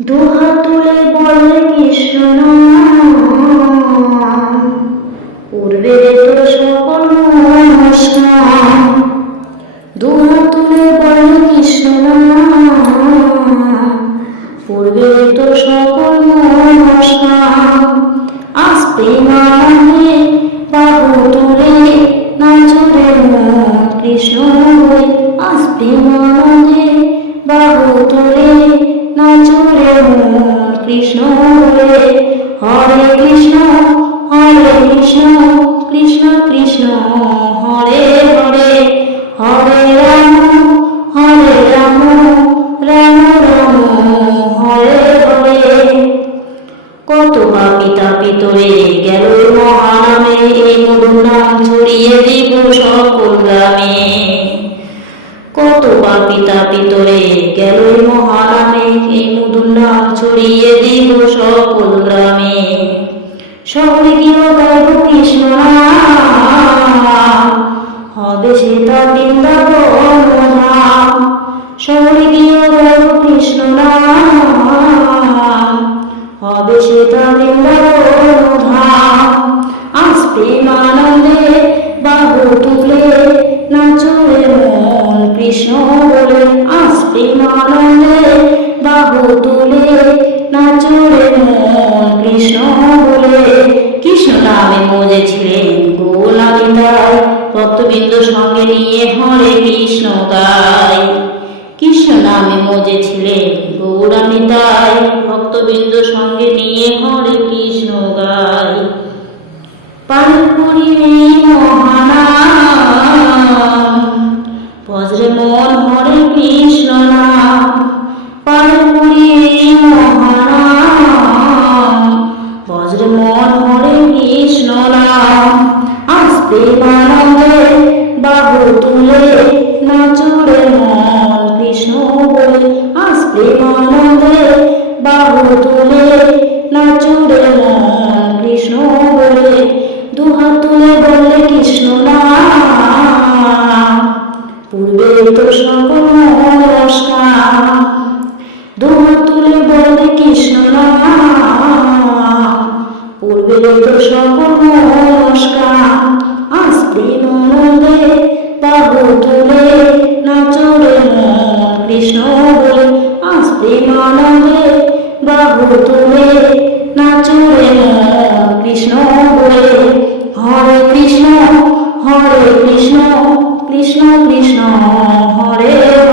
দুহাত তুলে বলে কৃষ্ণ। পূর্বে তোর সকল দুহাত তুলে বলে কৃষ্ণ। পূর্বে তোর সকল আসতে মানে বাহু তুলে নাচরে কৃষ্ণ আসতে মানে বাহু তুলে কৃষ্ণ কৃষ্ণ কৃষ্ণ, হরে হরে হরে রাম হরে রাম রাম রাম, হরে হরে। কত পাপি তাপি তোরে গেল মহানামে, এই মধুর নাম ছড়িয়ে দিব সকল গ্রামে। কত পাপি তাপি তোরে গেল মহানামে, এই মধুর নাম ছড়িয়ে দিব সকল গ্রামে। সকলে গিয়ে গাইব কৃষ্ণ নাম, হবে সেটা বৃন্দাবন ধাম সকলে গিয়ে গাইব কৃষ্ণ নাম হবে সেটা বৃন্দাবন ধাম আসবে আনন্দে বাহু তুলে নাচরে মন কৃষ্ণ বলে আসবে আনন্দে বাহু তুলে ভক্তবৃন্দ সঙ্গে নিয়ে হরে কৃষ্ণ গায় কৃষ্ণ নামে মজেছিলেন গৌরামিতায় ভক্তবৃন্দ সঙ্গে নিয়ে হরে কৃষ্ণ গায় পালন করিবে মহানাম। বজ্রে মন হরে কৃষ্ণ নাম। পালন করিবে মহানাম। বজ্রে মন হরে কৃষ্ণ নাম। আসতে মানবে বাহু তুলে নাচরে মন কৃষ্ণ বলে আসতে মানবে বাহু তুলে নাচরে মন কৃষ্ণ বলে দুহাত তুলে বললে কৃষ্ণ নাম পূর্বে তো সকল নমস্কার দুহাত তুলে বললে কৃষ্ণ নাম পূর্বে তো সকল নমস্কার তুলে নাচরে মন কৃষ্ণ বলে আসতে মানবে বাহু তুলে নাচরে মন কৃষ্ণ বলে, হরে কৃষ্ণ হরে কৃষ্ণ কৃষ্ণ কৃষ্ণ, হরে